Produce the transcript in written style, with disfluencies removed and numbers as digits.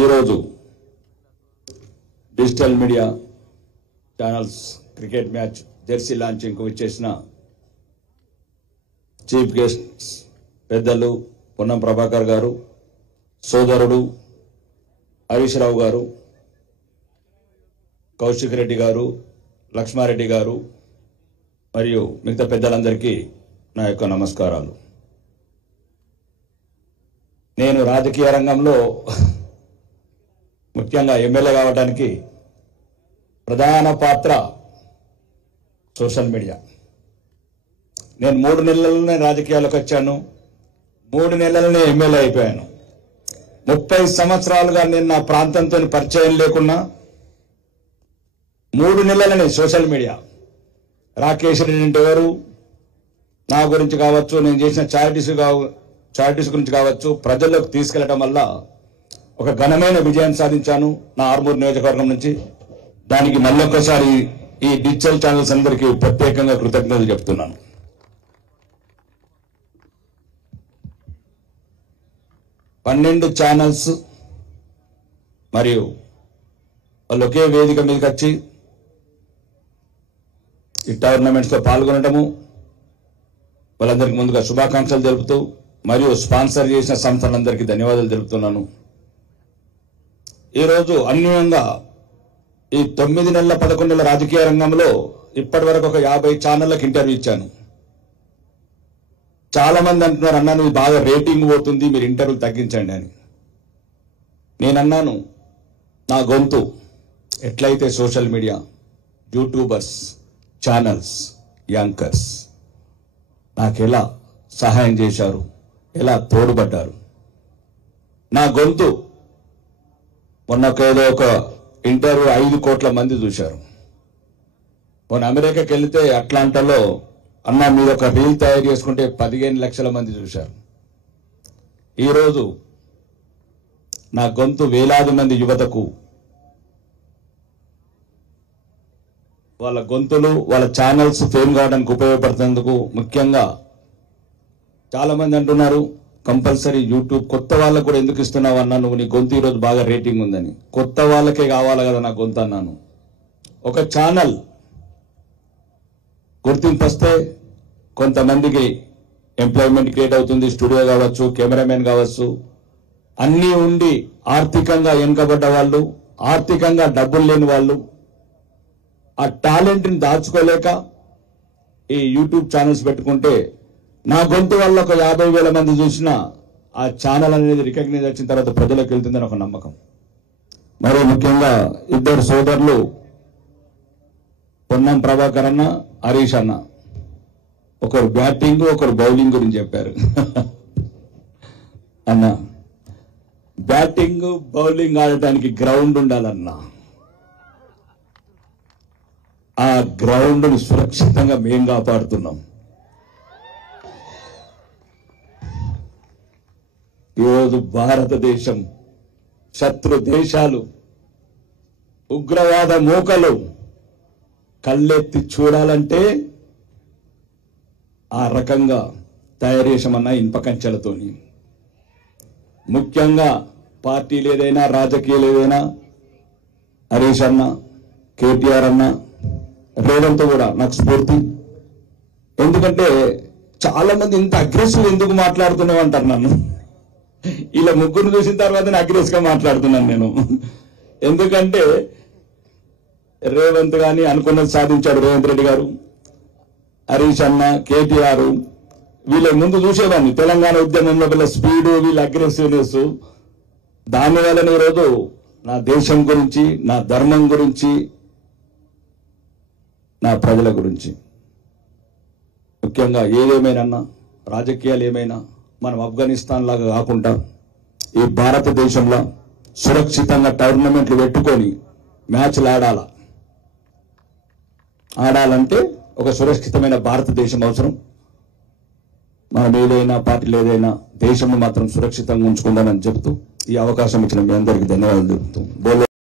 ఈరోజు digital media channels cricket match jersey లాంచింగ్కు వచ్చేసిన చీఫ్ గెస్ట్స్ పెద్దలు పొన్నం ప్రభాకర్ గారు, సోదరుడు హరీష్ రావు గారు, కౌశిక్ రెడ్డి గారు, లక్ష్మారెడ్డి గారు మరియు మిగతా పెద్దలందరికీ నా యొక్క నమస్కారాలు. నేను రాజకీయ రంగంలో ముఖ్యంగా ఎమ్మెల్యే కావడానికి ప్రధాన పాత్ర సోషల్ మీడియా. నేను 3 నెలలనే రాజకీయాలకు వచ్చాను, 3 నెలలనే ఎమ్మెల్యే అయిపోయాను. 30 సంవత్సరాలుగా నేను నా ప్రాంతంతో పరిచయం లేకున్నా 3 నెలలనే సోషల్ మీడియా రాకేష్ రెడ్డి అంటే ఎవరు, నా గురించి కావచ్చు, నేను చేసిన చారిటీస్ గురించి కావచ్చు, ప్రజల్లోకి తీసుకెళ్లడం వల్ల ఒక ఘనమైన విజయం సాధించాను నా ఆర్మూర్ నియోజకవర్గం నుంచి. దానికి మళ్ళొక్కసారి ఈ డిజిటల్ ఛానల్స్ అందరికీ ప్రత్యేకంగా కృతజ్ఞతలు చెప్తున్నాను. పన్నెండు ఛానల్స్ మరియు వాళ్ళు ఒకే వేదిక మీదకి వచ్చి ఈ టోర్నమెంట్స్లో పాల్గొనడము, వాళ్ళందరికీ ముందుగా శుభాకాంక్షలు తెలుపుతూ మరియు స్పాన్సర్ చేసిన సంస్థలందరికీ ధన్యవాదాలు తెలుపుతున్నాను. ఈరోజు అన్యూనంగా ఈ 9 నెలల 11 నెలల రాజకీయ రంగంలో ఇప్పటి వరకు ఒక 50 ఛానళ్లకు ఇంటర్వ్యూ ఇచ్చాను. చాలా మంది అంటున్నారు, అన్నా నువ్వు బాగా రేటింగ్ పోతుంది, మీరు ఇంటర్వ్యూ తగ్గించండి అని. నేనన్నాను, నా గొంతు ఎట్లయితే social media, YouTubers, channels, anchors నాకు ఎలా సహాయం చేశారు, ఎలా తోడ్పడ్డారు. నా గొంతు మొన్న ఏదో ఒక ఇంటర్వ్యూ 5 కోట్ల మంది చూశారు. మొన్న అమెరికాకి వెళితే అట్లాంటాలో అన్న మీరు ఒక రీల్ తయారు చేసుకుంటే 15 లక్షల మంది చూశారు. ఈరోజు నా గొంతు వేలాది మంది యువతకు వాళ్ళ గొంతులు, వాళ్ళ ఛానల్స్ ఫేమ్ కావడానికి ఉపయోగపడుతున్నందుకు, ముఖ్యంగా చాలా మంది అంటున్నారు కంపల్సరీ యూట్యూబ్ కొత్త వాళ్ళకు కూడా ఎందుకు ఇస్తున్నావు అన్నా, నువ్వు నీ గొంతు ఈరోజు బాగా రేటింగ్ ఉందని. కొత్త వాళ్ళకే కావాలి కదా నా గొంతు అన్నాను. ఒక ఛానల్ గుర్తింపు వస్తే కొంతమందికి ఎంప్లాయ్మెంట్ క్రియేట్ అవుతుంది. స్టూడియో కావచ్చు, కెమెరామెన్ కావచ్చు, అన్నీ ఉండి ఆర్థికంగా వెనుకబడ్డ వాళ్ళు, ఆర్థికంగా డబ్బులు లేని వాళ్ళు ఆ టాలెంట్ని దాచుకోలేక ఈ యూట్యూబ్ ఛానల్స్ పెట్టుకుంటే నా గొంతు వల్ల ఒక 50,000 మంది చూసినా ఆ ఛానల్ అనేది రికగ్నైజ్ వచ్చిన తర్వాత ప్రజలకు వెళ్తుందని ఒక నమ్మకం. మరీ ముఖ్యంగా 2 సోదరులు పొన్నం ప్రభాకర్ అన్న, హరీష్ అన్న, ఒకరు బ్యాటింగ్, ఒకరు బౌలింగ్ గురించి చెప్పారు. అన్న బ్యాటింగ్ బౌలింగ్ ఆడటానికి గ్రౌండ్ ఉండాలన్నా, ఆ గ్రౌండ్ని సురక్షితంగా మేం కాపాడుతున్నాం. ఈరోజు భారతదేశం శత్రు దేశాలు, ఉగ్రవాద మూకలు కళ్ళెత్తి చూడాలంటే ఆ రకంగా తయారు చేసామన్న ఇనుప కంచెలతోని. ముఖ్యంగా పార్టీలు ఏదైనా, రాజకీయాలు ఏదైనా, హరీష్ అన్న, కేటీఆర్ అన్న, రేవంత్ కూడా నాకు స్ఫూర్తి. ఎందుకంటే చాలా మంది ఇంత అగ్రెసివ్ ఎందుకు మాట్లాడుతున్నావు అంటారు నన్ను. ఇలా ముగ్గురు చూసిన తర్వాత అగ్రెసివ్గా మాట్లాడుతున్నాను నేను. ఎందుకంటే రేవంత్ గాని అనుకున్నది సాధించాడు రేవంత్ రెడ్డి గారు, హరీష్ అన్న, కేటీఆర్. వీళ్ళ ముందు చూసేవాడిని తెలంగాణ ఉద్యమంలో వీళ్ళ స్పీడు, వీళ్ళ అగ్రెసివ్నెస్. దానివల్ల ఈరోజు నా దేశం గురించి, నా ధర్మం గురించి, నా ప్రజల గురించి, ముఖ్యంగా ఏదేమైనా రాజకీయాలు ఏమైనా మనం ఆఫ్ఘనిస్తాన్ లాగా కాకుండా ఈ భారతదేశంలో సురక్షితంగా టోర్నమెంట్లు పెట్టుకొని మ్యాచ్లు ఆడాలంటే ఒక సురక్షితమైన భారతదేశం అవసరం. మనం ఏదైనా పార్టీలు ఏదైనా దేశంలో మాత్రం సురక్షితంగా ఉంచుకుందామని చెబుతూ ఈ అవకాశం ఇచ్చిన మీ అందరికీ ధన్యవాదాలు చెబుతూ